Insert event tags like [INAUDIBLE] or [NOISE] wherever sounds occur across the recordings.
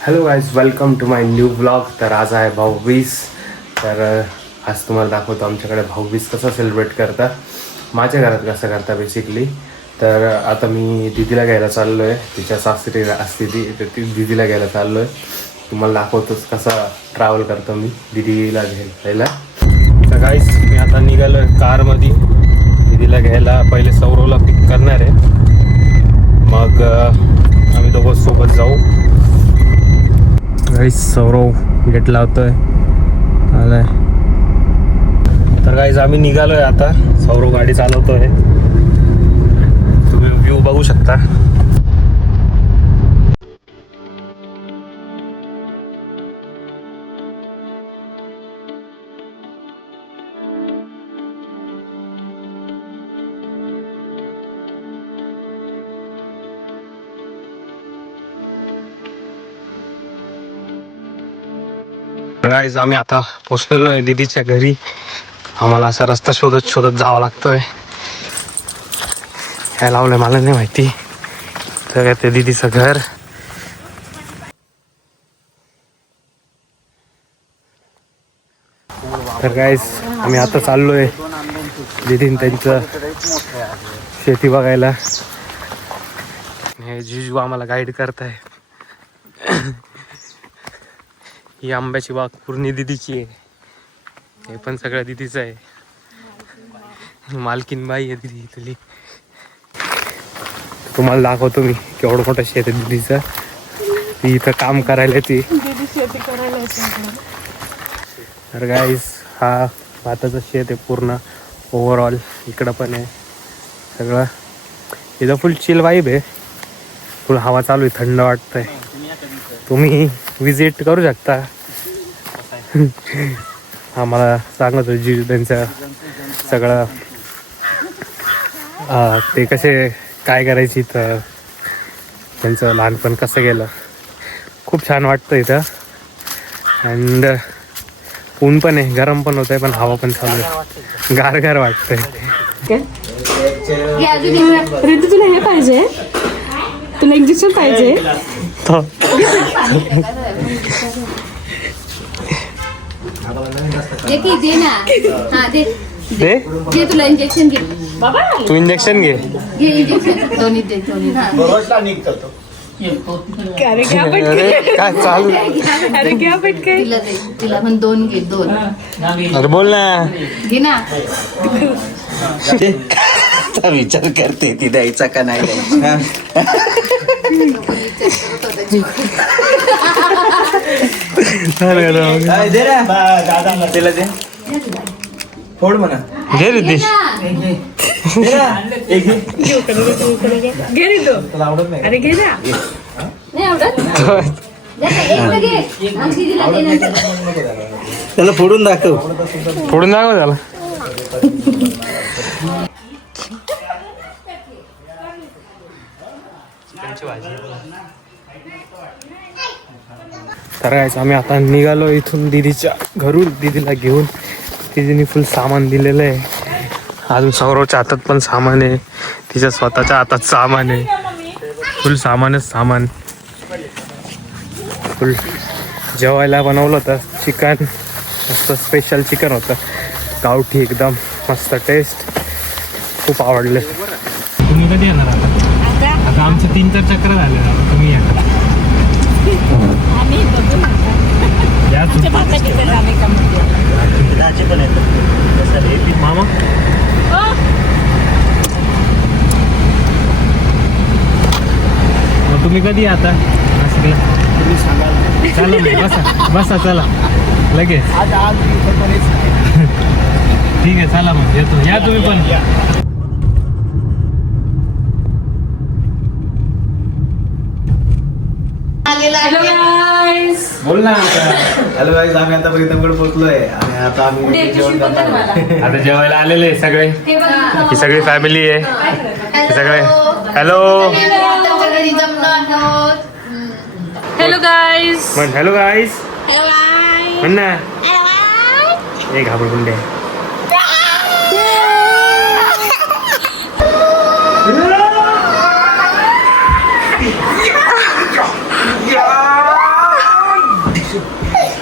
Hello guys welcome to my new blog तर आज आहे भाऊबीज. तर आज तुम्हाला दाखवतो आमच्याकडे भाऊबीज कसं सेलिब्रेट करता माझ्या घरात कसं करता बेसिकली तर आता मी दिदीला घ्यायला चाललो आहे तिच्या सासरी असते ती तर ती दिदीला घ्यायला चाललो आहे तुम्हाला दाखवतोच कसा ट्रॅव्हल करतो मी दिदीला घ्यायला. तर गाईज मी आता निघालो आहे कारमध्ये दिदीला घ्यायला पहिले सौरवला पिक करणार आहे. मग आम्ही दोघं सोबत जाऊ. गाईस सौरव गेट लावतोय. आलाय. तर गाईज आम्ही निघालोय आता. सौरव गाडी चालवतोय. तुम्ही व्ह्यू बघू शकता. गाईज आम्ही आता पोचलेलो आहे दीदीच्या घरी. आम्हाला असा रस्ता शोधत शोधत जावं लागतोय. काय लावलंय मला नाही माहिती. तर काय ते दीदीचं घर. तर गाईज आम्ही आता चाललोय दिदीन त्यांचं शेती बघायला. हे जिजू आम्हाला गाईड करताय. ही आंब्याची बाग पूर्ण दिदीची आहे. हे पण सगळं दिदीचं आहे. मालकीन बाई आहे दिदी इथली. तुम्हाला दाखवतो मी केवढं मोठं शेत आहे दिदीचं. ती इथं काम करायला ती तर गाईस हा भाताचं शेत आहे पूर्ण. ओव्हरऑल इकडं पण आहे. सगळं. इथं फुल चिल वाईब आहे. फुल हवा चालू आहे थंड वाटतंय. तुम्ही? विजिट करू शकता. आम्हाला सांगत होते जी त्यांचं सगळं. ते कसे काय करायची तर त्यांचं लहानपण कसं गेलं? खूप छान वाटतं इथं. अँड ऊन पण आहे गरम पण होत आहे पण हवा पण चालू आहे. गार गार वाटतंय रितू तुला हे पाहिजे. तुला इंजेक्शन पाहिजे. दे ना हा दे दे दे तुला इंजेक्शन घे तू इंजेक्शन घे घे इंजेक्शन दोन्ही दे दोन्ही हा. अरे घ्या अरे काय चालू अरे घ्या पटके तिला दे तिला पण दोन घे दोन अरे बोल ना घे ना चा विचार करते ती द्यायचा का नाही द्यायचा तिला दे. फोड म्हणा. घे रितेश दे ना. एक घे. घे. रितू तुला आवडत नाही अरे घे ना. नाही आवडत? दे ना, एक तर घे आणखी तिला दे ना त्याला फोडून दाखव. फोडून दाखव त्याला. तर आम्ही आता निघालो इथून दिदीच्या घरून. दिदीला घेऊन. दिदीने फुल सामान दिलेलं आहे. अजून सौरवच्या हातात पण सामान आहे. तिच्या स्वतःच्या हातात सामान आहे. फुल सामानच सामान. फुल जेवायला बनवलं होतं. चिकन मस्त स्पेशल चिकन होतं. गावठी एकदम. मस्त टेस्ट खूप आवडले. तुम्ही कधी येणार आता? आता? आमचे तीन चार चक्र झाले तुम्ही या. [LAUGHS] या तू. मामा? मग तुम्ही कधी आता? नाशिकला? चला बसा. बसा चला. लगेच. ठीक आहे चला मग. येतो. या तुम्ही पण. गाईस बोल ना हॅलो गाईज आम्ही आता प्रीतमकडे पोहोचलोय आणि आता आम्ही जेवण करणार. आता जेवायला आलेले आहे सगळे. ही सगळी फॅमिली आहे. हे सगळे. हॅलो हॅलो गाईस म्हण हॅलो गाईस म्हण ना. ए घाबरगुंडे.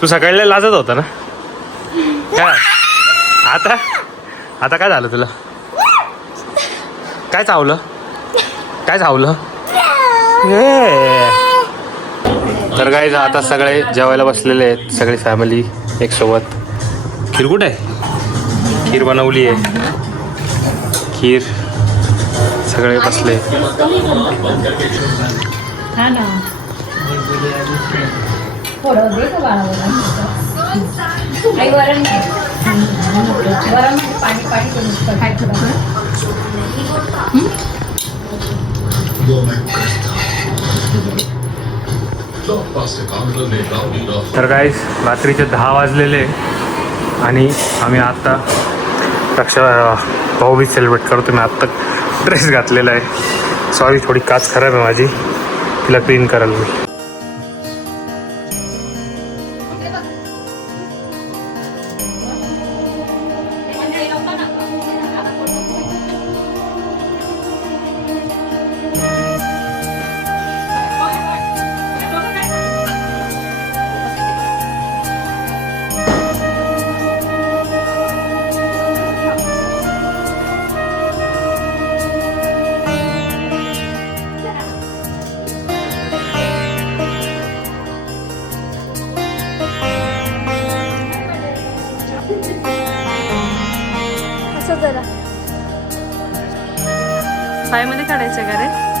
तू सकाळीला लाजत होता ना? काय? आता? आता काय झालं तुला? काय चावलं? काय चावलं तर काय आता सगळे जेवायला बसलेले आहेत. सगळी फॅमिली एक सोबत खीर कुठे? आहे खीर बनवली आहे. खीर सगळे बसले. ना. थोडं दे का बाळाला. आई वरण वरण पाणी पाणी करून काय थोडं तर काहीच रात्रीचे दहा वाजलेले आणि आम्ही आत्ता रक्षा भाऊबीज सेलिब्रेट करतो मी आत्ता ड्रेस घातलेला आहे. सॉरी थोडी काच खराब आहे माझी. तिला क्लीन कराल मी. पायामध्ये काढायच्या का रे?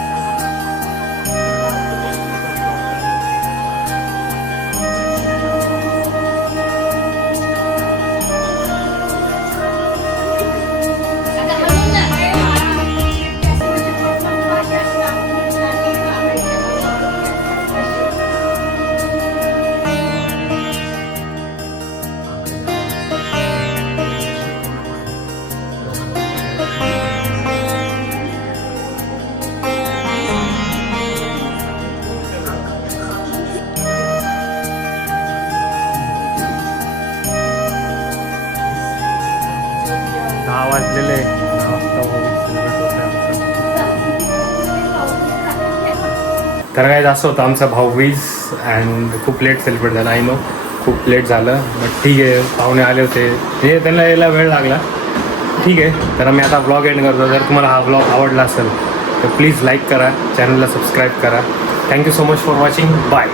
तर काय असं होतं. आमचा भाऊबीज अँड खूप लेट सेलिब्रेट झाला. आय नो खूप लेट झालं बट ठीक आहे. पाहुणे आले होते. ते त्यांना यायला वेळ लागला. ठीक आहे. तर मी आता ब्लॉग एंड करतो. जर तुम्हाला हा ब्लॉग आवडला असेल तर प्लीज लाईक करा. चॅनलला सबस्क्राईब करा. Thank you so much for watching bye